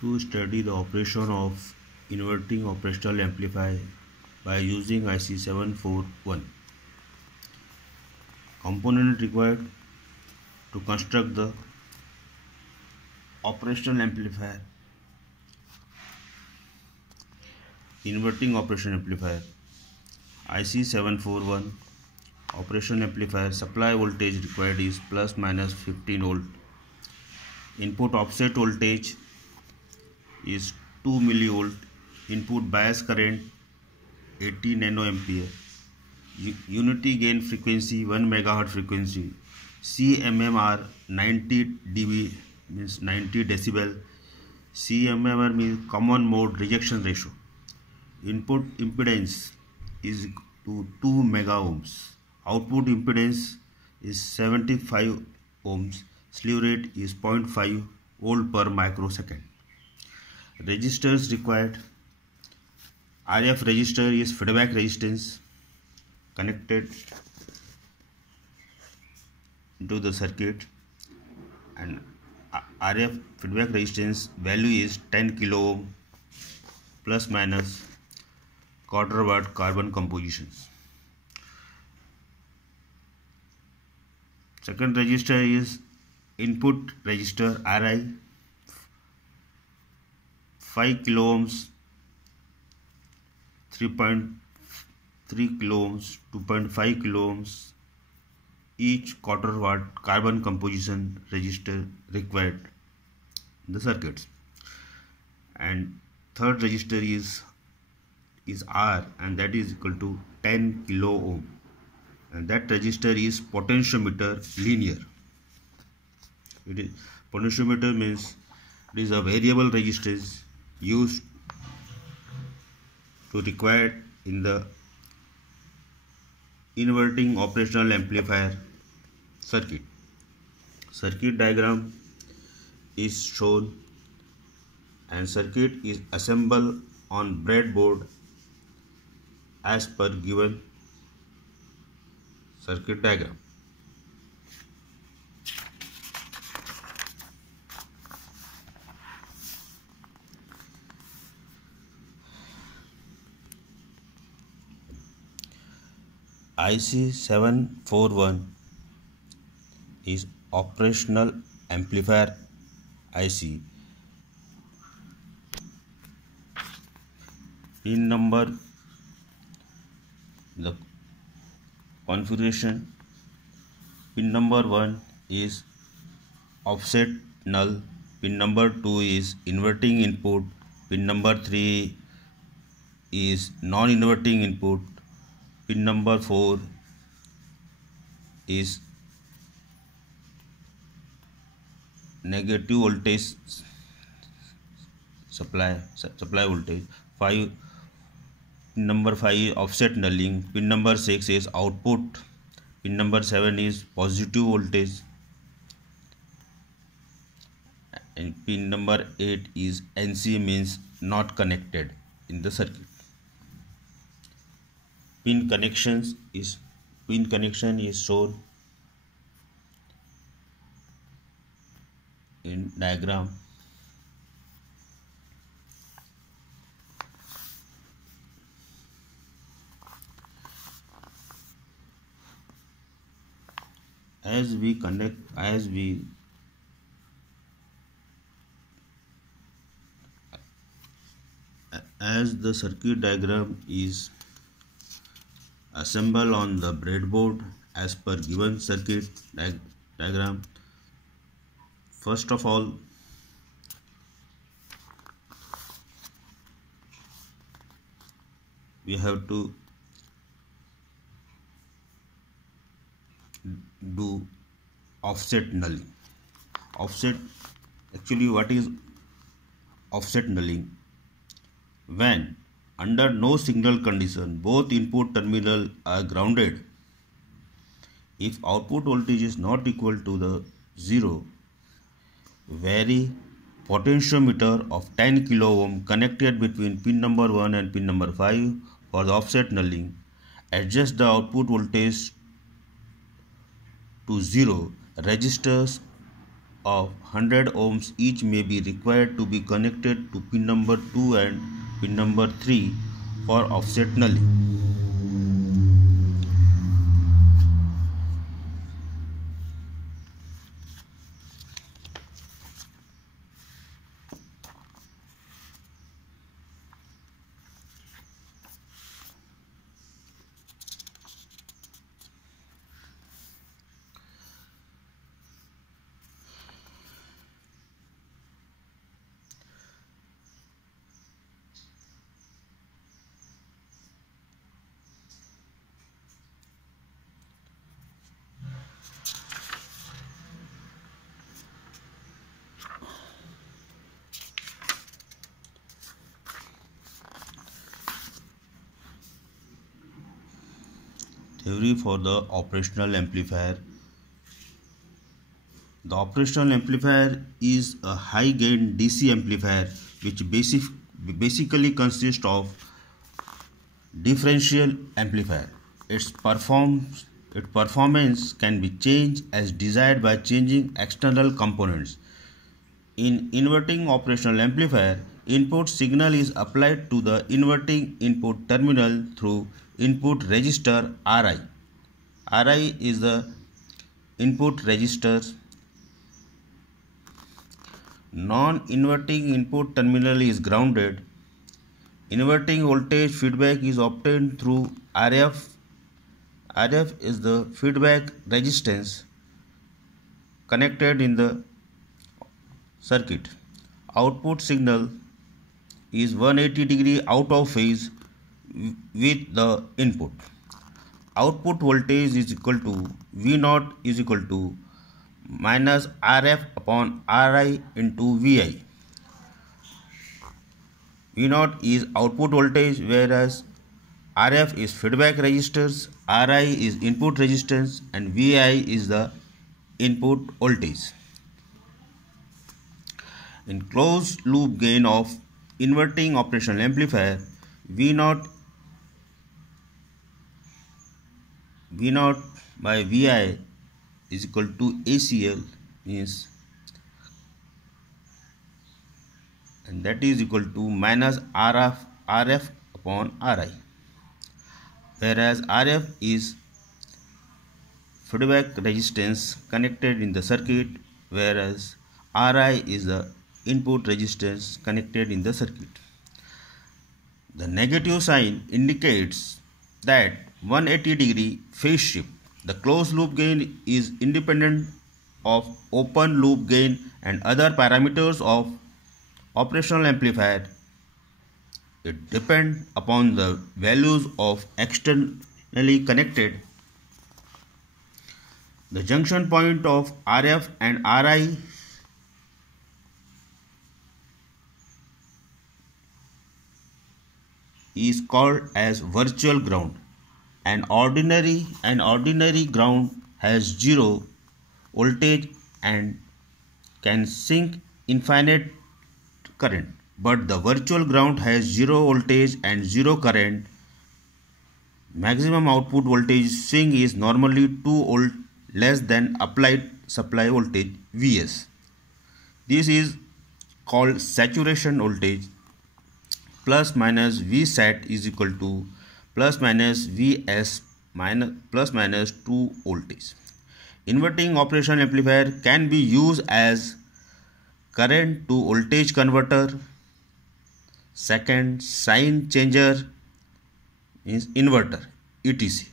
To study the operation of inverting operational amplifier by using IC 741. Component required to construct the operational amplifier. Inverting operation amplifier. IC 741 operation amplifier. Supply voltage required is plus minus 15 volt. Input offset voltage is 2 millivolt. Input bias current 80 nanoampere. Unity gain frequency 1 megahertz frequency. CMMR 90 dB means 90 decibel. CMMR means common mode rejection ratio. Input impedance is to 2 mega ohms. Output impedance is 75 ohms. Slew rate is 0.5 volt per microsecond. Resistors required. RF resistor is feedback resistance connected into the circuit, and RF feedback resistance value is 10 kilo ohm plus minus quarter watt carbon compositions. Second resistor is input resistor RI 5 kilo ohms, 3.3 kilo ohms, 2.5 kilo ohms each quarter watt carbon composition resistor required in the circuits. And third resistor is R, and that is equal to 10 kilo ohm, and that resistor is potentiometer linear. It is potentiometer means it is a variable resistance used to required in the inverting operational amplifier circuit. Circuit diagram is shown, and circuit is assembled on breadboard as per given circuit diagram. IC 741 is operational amplifier IC. Pin number, the configuration. Pin number 1 is offset null. Pin number 2 is inverting input. Pin number 3 is non-inverting input. Pin number 4 is negative voltage supply voltage. Pin number 5 is offset nulling. Pin number 6 is output. Pin number 7 is positive voltage, and pin number 8 is NC, means not connected in the circuit. Pin connection is shown in diagram. As the circuit diagram is assembled on the breadboard as per given circuit diagram. First of all, we have to do offset nulling. What is offset nulling? When under no signal condition both input terminals are grounded, if output voltage is not equal to the 0, vary potentiometer of 10 kilo ohm connected between pin number 1 and pin number 5 for the offset nulling. Adjust the output voltage to 0. Resistors of 100 ohms each may be required to be connected to pin number 2 and pin number 3 for offset nulling. Theory for the operational amplifier. The operational amplifier is a high gain DC amplifier which basically consists of differential amplifier. Its performance can be changed as desired by changing external components. In inverting operational amplifier, input signal is applied to the inverting input terminal through input resistor Ri. Ri is the input resistor. Non-inverting input terminal is grounded. Inverting voltage feedback is obtained through RF. RF is the feedback resistance connected in the circuit. Output signal is 180 degree out of phase with the input. Output voltage is equal to V0 is equal to minus RF upon Ri into Vi. V0 is output voltage, whereas RF is feedback resistance, Ri is input resistance, and Vi is the input voltage. In closed loop gain of inverting operational amplifier, V0 by Vi is equal to ACL, means, and that is equal to minus RF upon Ri, whereas RF is feedback resistance connected in the circuit, whereas Ri is the input resistance connected in the circuit. The negative sign indicates that 180 degree phase shift. The closed loop gain is independent of open loop gain and other parameters of operational amplifier. It depends upon the values of externally connected. The junction point of RF and Ri is called as virtual ground. An ordinary ground has zero voltage and can sink infinite current, but the virtual ground has zero voltage and zero current. Maximum output voltage swing is normally 2 volt less than applied supply voltage Vs. This is called saturation voltage. Plus minus V sat is equal to plus minus Vs minus plus minus 2 voltage. Inverting operational amplifier can be used as current to voltage converter, second sign changer, means inverter, etc.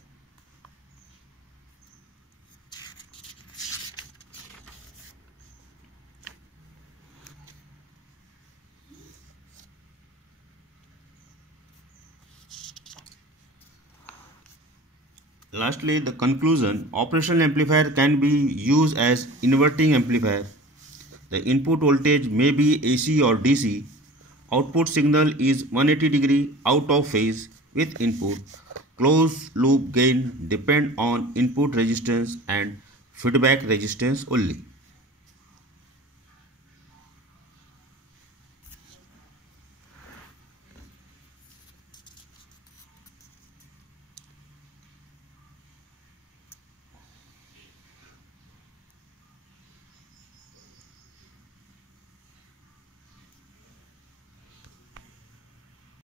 Lastly, the conclusion: operational amplifier can be used as inverting amplifier. The input voltage may be AC or DC. Output signal is 180 degree out of phase with input. Closed loop gain depend on input resistance and feedback resistance only.